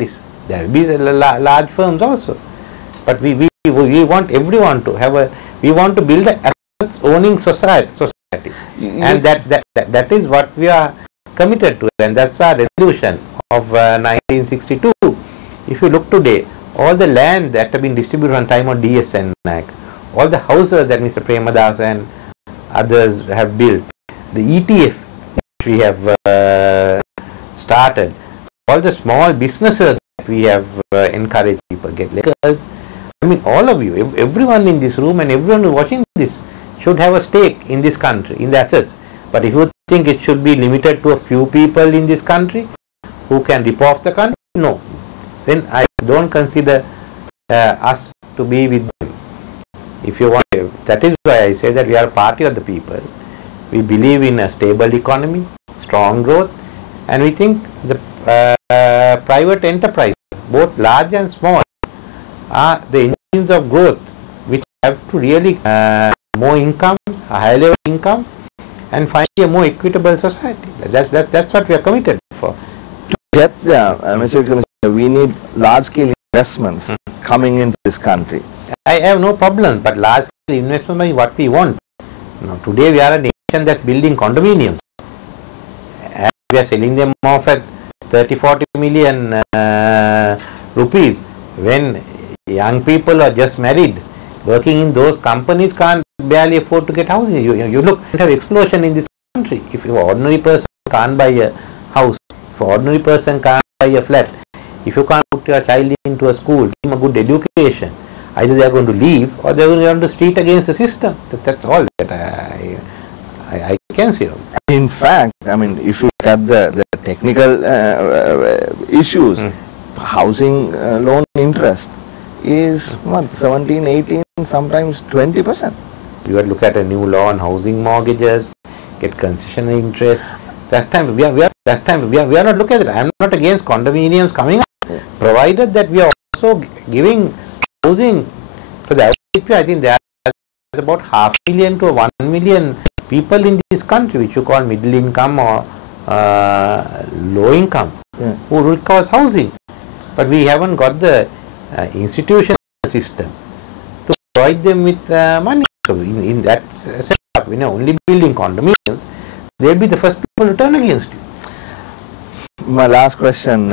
monopolies. There will be the large firms also. But we want everyone to have a, we want to build an assets owning society. And that is what we are committed to, and that's our resolution of 1962. If you look today, all the land that have been distributed on time on DSN, all the houses that Mr. Premadas and others have built, the ETF which we have started, all the small businesses that we have encouraged people get liquors. I mean, all of you, everyone in this room and everyone who is watching this should have a stake in this country, in the assets. But if you think it should be limited to a few people in this country who can rip off the country, no. Then I don't consider us to be with them. If you want, that is why I say that we are a party of the people. We believe in a stable economy, strong growth, and we think the private enterprise, both large and small, are the engines of growth which have to really more incomes, a high level income, and finally a more equitable society. That's what we are committed for. To get there, Mr. Commissioner, we need large scale investments coming into this country. I have no problem, but large scale investment is what we want. Now, today we are a nation that's building condominiums, and we are selling them off at 30-40 million rupees, when young people are just married, working in those companies can't barely afford to get housing. You look, we have explosion in this country. If an ordinary person can't buy a house, if an ordinary person can't buy a flat, if you can't put your child into a school, give him a good education, either they are going to leave or they are going to go on the street against the system. That's all that I can say. In fact, I mean, if you look at the technical issues, housing loan interest is what, 17, 18, sometimes 20%. You got to look at a new law on housing mortgages, get concessional interest. That's time we are not looking at it. I am not against condominiums coming up, provided that we are also giving housing to the average. I think there are about 500,000 to 1 million people in this country which you call middle income or low income, who requires housing. But we haven't got the institutional system to provide them with money. So in that setup, only building condominiums, they will be the first people to turn against you. My last question,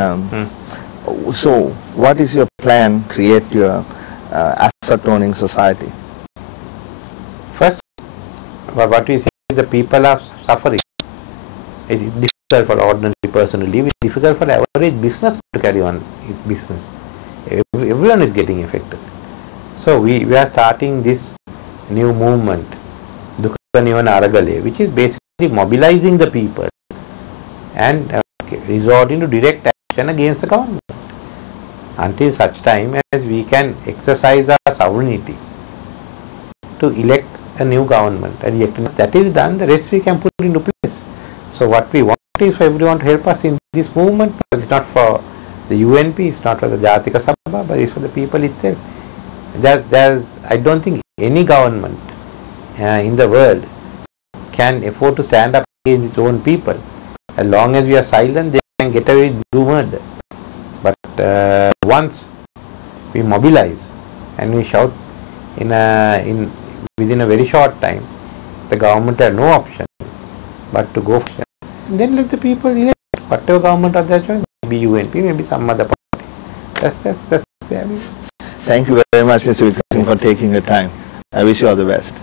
so what is your plan to create your asset owning society? First, what we say is the people are suffering. It is difficult for an ordinary person to live. It is difficult for an average business to carry on its business. Everyone is getting affected. So we are starting this new movement, which is basically mobilizing the people and resorting to direct action against the government until such time as we can exercise our sovereignty to elect a new government. And once that is done, the rest we can put into place. So what we want is for everyone to help us in this movement. It's not for the UNP, it's not for the Jatika Sabha, but it's for the people itself. I don't think any government in the world can afford to stand up against its own people. As long as we are silent, they can get away with do murder. But once we mobilize and we shout within a very short time, the government has no option but to go for it. And then let the people elect whatever government of their choice, maybe UNP, maybe some other party. That's the idea. Thank you very much, Mr. Vikram, for taking your time. I wish you all the best.